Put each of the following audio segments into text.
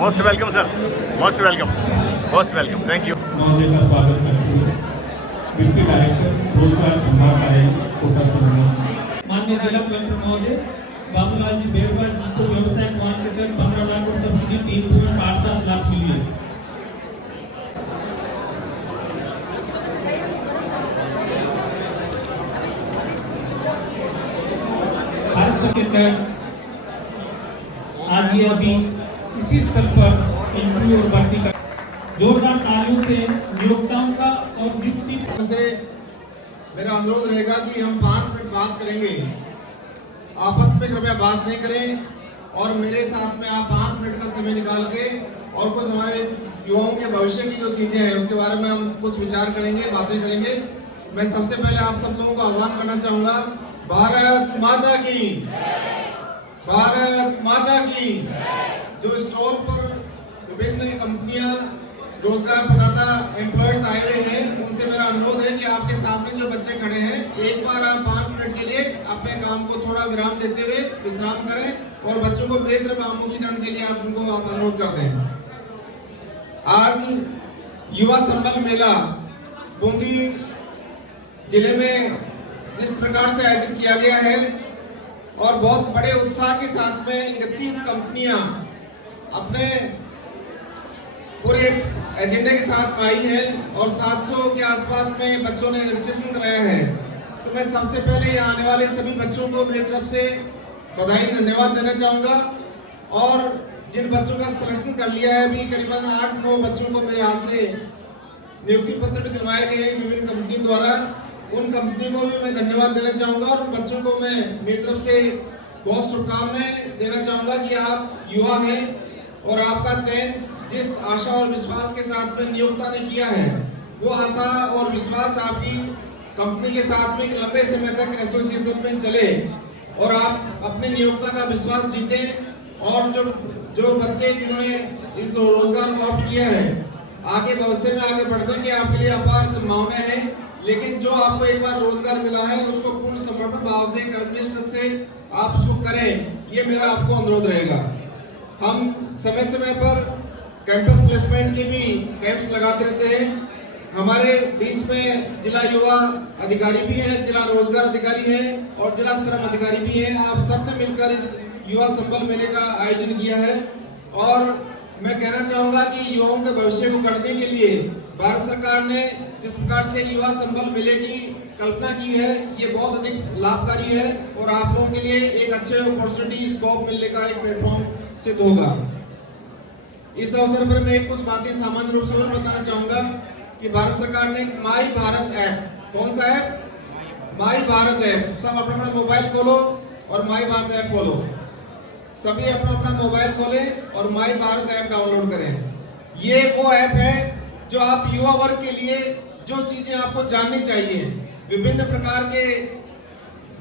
Most welcome sir, most welcome, most welcome, thank you. महोदय का स्वागत करते हुए डिप्टी डायरेक्टर रोजगार संभाग आयुक्त प्रोफेसर माननीय जिला कलेक्टर महोदय बाबूलाल जी बेवकर जिनको व्यवसाय प्लान के तहत 15 लाख और सब्सिडी 3.87 लाख मिली है। भारत सरकार आज ये अभी इसी स्तर पर इंटरव्यू और भर्ती का जोरदार तालियों से नियोक्ताओं का और नियुक्ति से मेरा अनुरोध रहेगा कि हम 5 मिनट बात करेंगे, आपस में कृपया बात नहीं करें और मेरे साथ में आप 5 मिनट का समय निकाल के और कुछ हमारे युवाओं के भविष्य की जो चीजें हैं उसके बारे में हम कुछ विचार करेंगे, बातें करेंगे। मैं सबसे पहले आप सब लोगों को आह्वान करना चाहूंगा, भारत माता की, भारत माता की। जो स्टॉल पर विभिन्न कंपनियां रोजगार प्रदाता एम्प्लॉयर्स आए हुए हैं, उनसे मेरा अनुरोध है कि आपके सामने जो बच्चे खड़े हैं, एक बार आप 5 मिनट के लिए अपने काम को थोड़ा विराम देते हुए विश्राम करें और बच्चों को मेरी तरफ आमुखीकरण के लिए आप उनको अनुरोध करते हैं। आज युवा संबल मेला बूंदी जिले में जिस प्रकार से आयोजित किया गया है और बहुत बड़े उत्साह के साथ में 31 कंपनियां अपने पूरे एजेंडे के साथ आई है और 700 के आसपास में बच्चों ने रजिस्ट्रेशन कराया है। तो मैं सबसे पहले यहाँ आने वाले सभी बच्चों को मेरी तरफ से बधाई धन्यवाद देना चाहूँगा और जिन बच्चों का सिलेक्शन कर लिया है अभी करीबन 8-9 बच्चों को मेरे हाथ से नियुक्ति पत्र भी दिलवाए गए हैं विभिन्न कंपनी द्वारा, उन कंपनी को भी मैं धन्यवाद देना चाहूँगा और उन बच्चों को मैं मेरी तरफ से बहुत शुभकामनाएं देना चाहूँगा कि आप युवा हैं और आपका चयन जिस आशा और विश्वास के साथ में नियोक्ता ने किया है, वो आशा और विश्वास आपकी कंपनी के साथ में एक लंबे समय तक एसोसिएशन में चले और आप अपने नियोक्ता का विश्वास जीते और जो बच्चे जिन्होंने इस रोजगार को ऑप्ट किया है, आगे भविष्य में आगे बढ़ने के आपके लिए अपार संभावनाएं हैं। लेकिन जो आपको एक बार रोजगार मिला है उसको पूर्ण समर्पण भाव से, कर्मनिष्ठ से आप उसको करें, ये मेरा आपको अनुरोध रहेगा। हम समय समय पर कैंपस प्लेसमेंट के भी कैंप्स लगाते रहते हैं। हमारे बीच में जिला युवा अधिकारी भी हैं, जिला रोजगार अधिकारी हैं और जिला श्रम अधिकारी भी हैं। आप सब ने मिलकर इस युवा संबल मेले का आयोजन किया है और मैं कहना चाहूंगा कि युवाओं के भविष्य को गढ़ने के लिए भारत सरकार ने जिस प्रकार से युवा संबल मेले की कल्पना की है, ये बहुत अधिक लाभकारी है और आप लोगों के लिए एक अच्छे अपॉर्चुनिटी स्कोप मिलने का एक प्लेटफॉर्म सिद्ध होगा। इस अवसर पर मैं कुछ बातें सामान्य रूप से और बताना चाहूंगा कि भारत सरकार ने माई भारत ऐप, कौन सा ऐप? माई भारत ऐप। सब अपना अपना मोबाइल खोलो और माई भारत ऐप खोलो, सभी अपना अपना मोबाइल खोलें और माई भारत ऐप डाउनलोड करें। ये वो ऐप है जो आप युवा वर्ग के लिए जो चीजें आपको जाननी चाहिए, विभिन्न प्रकार के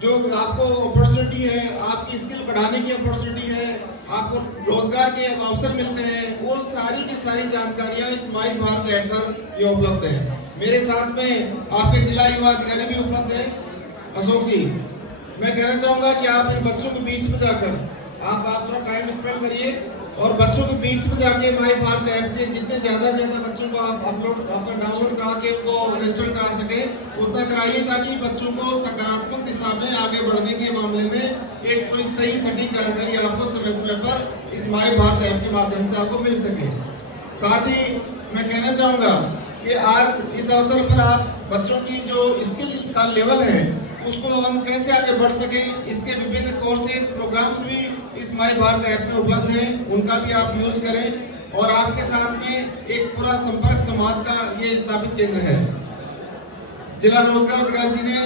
जो आपको अपॉर्चुनिटी है, आपकी स्किल बढ़ाने की अपॉर्चुनिटी है, आपको रोजगार के अवसर मिलते हैं, वो सारी की सारी जानकारियां इस माई भारत ऐप पर ये उपलब्ध है। मेरे साथ में आपके जिला युवा अधिकारी भी उपलब्ध है, अशोक जी। मैं कहना चाहूंगा कि आप इन बच्चों के बीच में जाकर आप थोड़ा टाइम स्पेंड करिए और बच्चों के बीच में जाके माई भारत ऐप के जितने ज्यादा बच्चों को आप डाउनलोड करा के उनको रजिस्टर करा सके उतना कराइए, ताकि बच्चों को सकारात्मक दिशा में आगे बढ़ने के मामले में एक पूरी सही सटीक जानकारी आपको समय समय पर इस माई भारत ऐप के माध्यम से आपको मिल सके। साथ ही मैं कहना चाहूंगा कि आज इस अवसर पर आप बच्चों की जो स्किल का लेवल है उसको हम कैसे आगे बढ़ सके, इसके विभिन्न कोर्सेज प्रोग्राम्स भी इस माई भारत ऐप में उपलब्ध हैं, उनका भी आप यूज करें और आपके साथ में एक पूरा संपर्क समाज का ये स्थापित केंद्र है। जिला रोजगार अधिकारी जी ने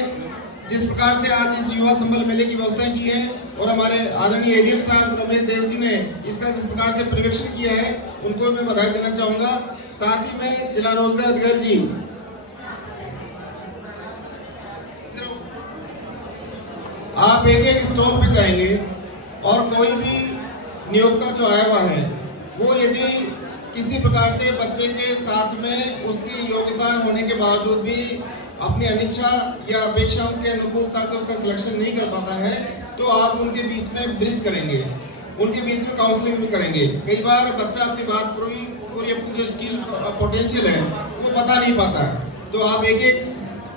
जिस प्रकार से आज इस युवा संबल मेले की व्यवस्था की है और हमारे आदरणीय एडीएम साहब रमेश देव जी ने इसका जिस प्रकार से पर्यवेक्षण किया है, उनको मैं बधाई देना चाहूंगा। साथ ही मैं जिला रोजगार अधिकारी जी आप एक एक स्टॉल पे जाएंगे और कोई भी नियोक्ता जो आया हुआ है वो यदि किसी प्रकार से बच्चे के साथ में उसकी योग्यता होने के बावजूद भी अपनी अनिच्छा या अपेक्षाओं के अनुकूलता से उसका सिलेक्शन नहीं कर पाता है तो आप उनके बीच में ब्रिज करेंगे। उनके बीच में काउंसलिंग भी करेंगे। कई बार बच्चा अपनी बात पूरी अपनी जो स्किल पोटेंशियल है वो बता नहीं पाता है, तो आप एक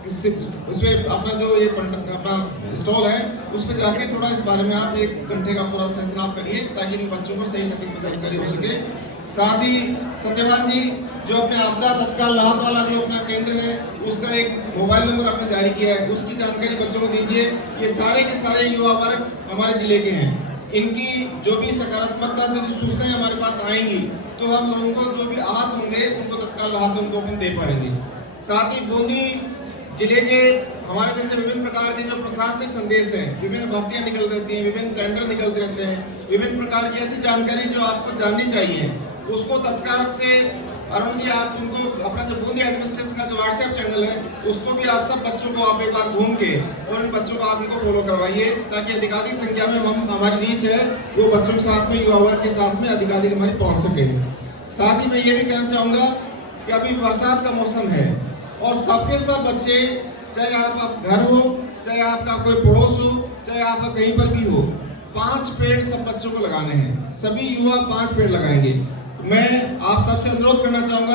उसमें अपना जो ये अपना स्टॉल है उस पर जाके थोड़ा इस बारे में आप 1 घंटे का पूरा सेशन आप करिए, ताकि इन बच्चों को सही सटीक जानकारी हो सके। साथ ही सत्यवान जी जो अपने आपदा तत्काल राहत वाला जो अपना केंद्र है उसका एक मोबाइल नंबर आपने जारी किया है, उसकी जानकारी बच्चों को दीजिए। ये सारे के सारे युवा वर्ग हमारे जिले के हैं, इनकी जो भी सकारात्मकता से जो सूचनाएं हमारे पास आएंगी तो हम लोगों को जो भी आहत होंगे उनको तत्काल राहत उनको हम दे पाएंगे। साथ ही बूंदी जिले के हमारे जैसे विभिन्न प्रकार के जो प्रशासनिक संदेश हैं, विभिन्न भर्तियां निकल रहती हैं, विभिन्न टेंडर निकलते रहते हैं, विभिन्न प्रकार की ऐसी जानकारी जो आपको जाननी चाहिए उसको तत्काल से अरुण जी आप उनको अपना जो बूंदी एडमिनिस्ट्रेशन का जो व्हाट्सएप चैनल है उसको भी आप सब बच्चों को आप एक बार घूम के और इन बच्चों को आप इनको फॉलो करवाइए, ताकि अधिकाधिक संख्या में हम हमारी रीच है वो बच्चों के साथ में युवा वर्ग के साथ में अधिकाधिक हमारी पहुंच सके। साथ ही मैं ये भी कहना चाहूँगा कि अभी बरसात का मौसम है और सबके सब बच्चे, चाहे आप घर हो, चाहे आपका कोई पड़ोस हो, चाहे आपका कहीं पर भी हो, 5 पेड़ सब बच्चों को लगाने हैं। सभी युवा 5 पेड़ लगाएंगे। मैं आप सबसे अनुरोध करना चाहूंगा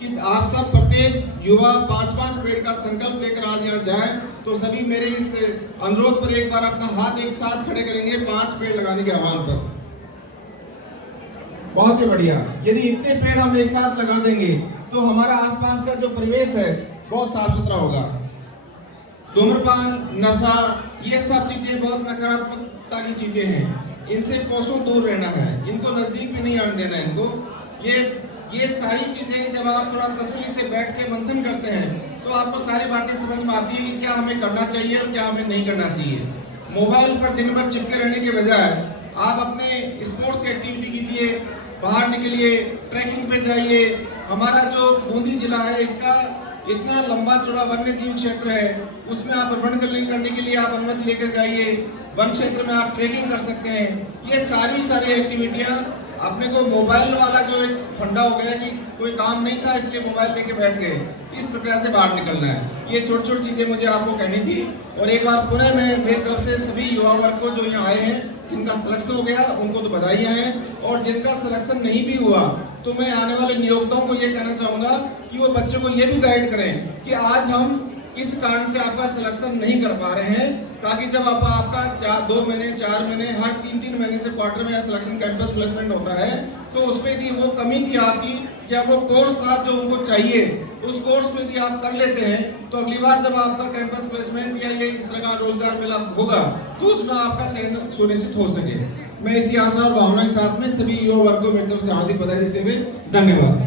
कि आप सब प्रत्येक युवा 5-5 पेड़ का संकल्प लेकर आज यहाँ जाएं, तो सभी मेरे इस अनुरोध पर एक बार अपना हाथ एक साथ खड़े करेंगे 5 पेड़ लगाने के आह्वान पर। बहुत ही बढ़िया। यदि इतने पेड़ हम एक साथ लगा देंगे तो हमारा आसपास का जो परिवेश है बहुत साफ सुथरा होगा। धूम्रपान, नशा, ये सब चीजें बहुत नकारात्मकता की चीजें हैं, इनसे कोसों दूर रहना है, इनको नजदीक भी नहीं आने देना है इनको। ये सारी चीजें जब आप थोड़ा तसल्ली से बैठ के मंथन करते हैं तो आपको सारी बातें समझ में आती है कि क्या हमें करना चाहिए और क्या हमें नहीं करना चाहिए। मोबाइल पर दिन भर चिपके रहने के बजाय आप अपने स्पोर्ट्स की एक्टिविटी कीजिए, बाहर निकलिए, ट्रैकिंग पे जाइए। हमारा जो बूंदी जिला है इसका इतना लंबा चौड़ा वन्य जीव क्षेत्र है, उसमें आप भ्रमण करने के लिए आप अनुमति लेकर जाइए। वन क्षेत्र में आप ट्रेकिंग कर सकते हैं। ये सारी एक्टिविटियां अपने को मोबाइल वाला जो एक फंडा हो गया कि कोई काम नहीं था इसलिए मोबाइल लेके बैठ गए, इस प्रक्रिया से बाहर निकलना है। ये छोटी छोटी चीजें मुझे आपको कहनी थी। और एक बार पुनः मैं मेरी तरफ से सभी युवा वर्ग को जो यहाँ आए हैं, जिनका सिलेक्शन हो गया उनको तो बधाइयाँ हैं, और जिनका सिलेक्शन नहीं भी हुआ तो मैं आने वाले नियोक्ताओं को ये कहना चाहूँगा कि वो बच्चों को ये भी गाइड करें कि आज हम किस कारण से आपका सिलेक्शन नहीं कर पा रहे हैं, ताकि जब आपका 2 महीने 4 महीने हर 3-3 महीने से क्वार्टर में सिलेक्शन कैंपस प्लेसमेंट होता है, तो उसमें यदि वो कमी थी आपकी या वो कोर्स था जो उनको चाहिए, उस कोर्स में यदि आप कर लेते हैं तो अगली बार जब आपका कैंपस प्लेसमेंट या ये इस तरह का रोजगार मेला होगा तो उसमें आपका चयन सुनिश्चित हो सके। मैं इसी आशा और भावना के साथ में सभी युवा वर्ग को मेरी तरफ से हार्दिक बधाई देते हुए धन्यवाद।